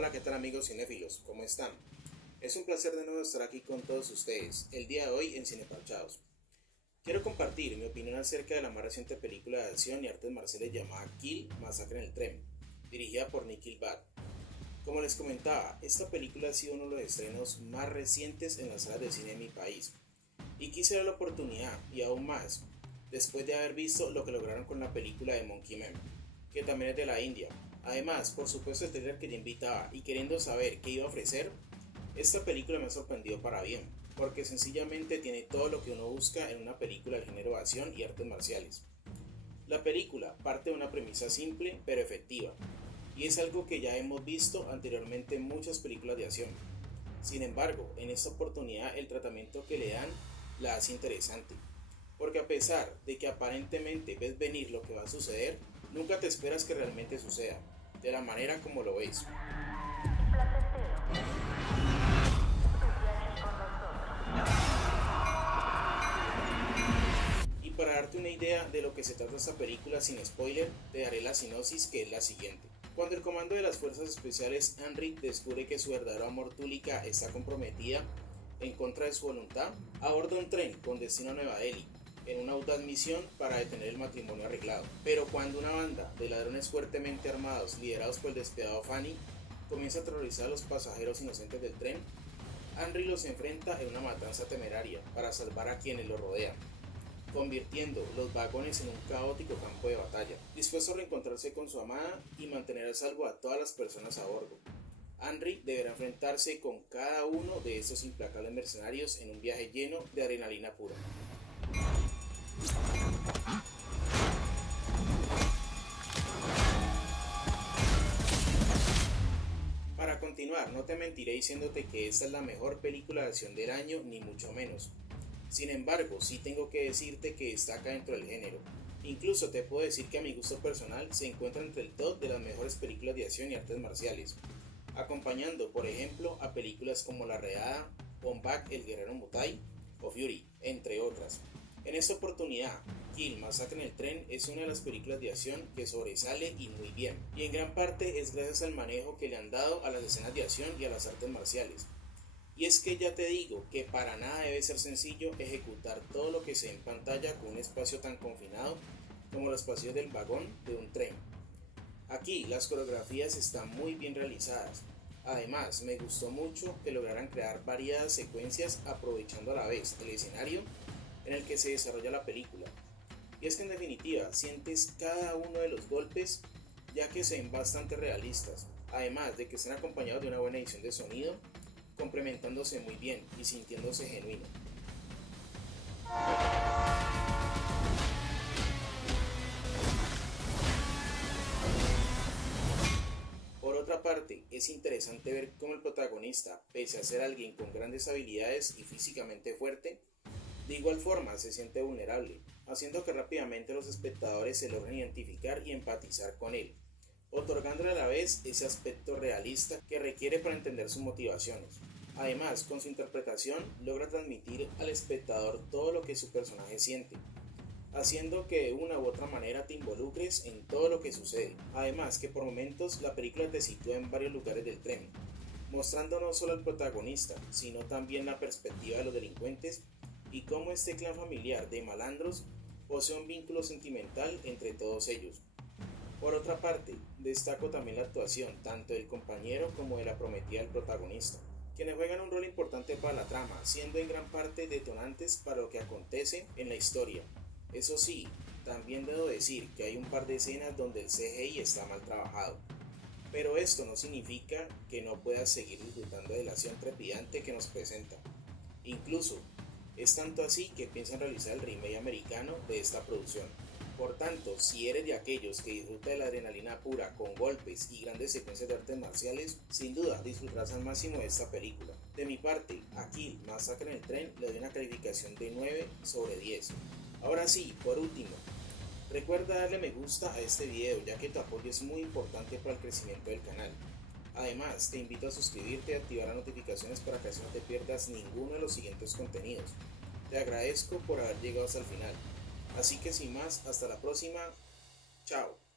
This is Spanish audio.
Hola, ¿qué tal amigos cinéfilos? ¿Cómo están? Es un placer de nuevo estar aquí con todos ustedes, el día de hoy en Cineparchados. Quiero compartir mi opinión acerca de la más reciente película de acción y artes marciales llamada Kill, Masacre en el Tren, dirigida por Nikhil Bhatt. Como les comentaba, esta película ha sido uno de los estrenos más recientes en las salas de cine de mi país, y quise dar la oportunidad, y aún más, después de haber visto lo que lograron con la película de Monkey Man, que también es de la India. Además, por supuesto el trailer que ya invitaba y queriendo saber qué iba a ofrecer, esta película me ha sorprendido para bien, porque sencillamente tiene todo lo que uno busca en una película del género de acción y artes marciales. La película parte de una premisa simple pero efectiva, y es algo que ya hemos visto anteriormente en muchas películas de acción. Sin embargo, en esta oportunidad el tratamiento que le dan la hace interesante, porque a pesar de que aparentemente ves venir lo que va a suceder, nunca te esperas que realmente suceda, de la manera como lo ves. Y para darte una idea de lo que se trata esta película sin spoiler, te daré la sinopsis, que es la siguiente. Cuando el comando de las fuerzas especiales Henry descubre que su verdadero amor Tulika está comprometida en contra de su voluntad, aborda un tren con destino a Nueva Delhi en una audaz misión para detener el matrimonio arreglado. Pero cuando una banda de ladrones fuertemente armados liderados por el despiadado Fanny comienza a aterrorizar a los pasajeros inocentes del tren, Henry los enfrenta en una matanza temeraria para salvar a quienes lo rodean, convirtiendo los vagones en un caótico campo de batalla, dispuesto a reencontrarse con su amada y mantener a salvo a todas las personas a bordo. Henry deberá enfrentarse con cada uno de estos implacables mercenarios en un viaje lleno de adrenalina pura. Para continuar, no te mentiré diciéndote que esta es la mejor película de acción del año, ni mucho menos. Sin embargo, sí tengo que decirte que destaca dentro del género. Incluso te puedo decir que a mi gusto personal se encuentra entre el top de las mejores películas de acción y artes marciales, acompañando por ejemplo a películas como La Redada, On Bak, El Guerrero Mutai o Fury, entre otras. En esta oportunidad, Kill, Masacre en el Tren es una de las películas de acción que sobresale y muy bien, y en gran parte es gracias al manejo que le han dado a las escenas de acción y a las artes marciales. Y es que ya te digo que para nada debe ser sencillo ejecutar todo lo que se ve en pantalla con un espacio tan confinado como los pasillos del vagón de un tren. Aquí las coreografías están muy bien realizadas. Además, me gustó mucho que lograran crear variadas secuencias aprovechando a la vez el escenario en el que se desarrolla la película. Y es que en definitiva sientes cada uno de los golpes, ya que se ven bastante realistas, además de que están acompañados de una buena edición de sonido, complementándose muy bien y sintiéndose genuino. Por otra parte, es interesante ver cómo el protagonista, pese a ser alguien con grandes habilidades y físicamente fuerte, de igual forma se siente vulnerable, haciendo que rápidamente los espectadores se logren identificar y empatizar con él, otorgándole a la vez ese aspecto realista que requiere para entender sus motivaciones. Además, con su interpretación logra transmitir al espectador todo lo que su personaje siente, haciendo que de una u otra manera te involucres en todo lo que sucede. Además que por momentos la película te sitúa en varios lugares del tren, mostrando no solo al protagonista, sino también la perspectiva de los delincuentes y cómo este clan familiar de malandros posee un vínculo sentimental entre todos ellos. Por otra parte, destaco también la actuación tanto del compañero como de la prometida del protagonista, quienes juegan un rol importante para la trama, siendo en gran parte detonantes para lo que acontece en la historia. Eso sí, también debo decir que hay un par de escenas donde el CGI está mal trabajado, pero esto no significa que no puedas seguir disfrutando de la acción trepidante que nos presenta. Incluso, es tanto así que piensan realizar el remake americano de esta producción. Por tanto, si eres de aquellos que disfruta de la adrenalina pura con golpes y grandes secuencias de artes marciales, sin duda disfrutarás al máximo de esta película. De mi parte, aquí, Masacre en el Tren, le doy una calificación de 9 sobre 10. Ahora sí, por último, recuerda darle me gusta a este video, ya que tu apoyo es muy importante para el crecimiento del canal. Además, te invito a suscribirte y activar las notificaciones para que así no te pierdas ninguno de los siguientes contenidos. Te agradezco por haber llegado hasta el final. Así que sin más, hasta la próxima. Chao.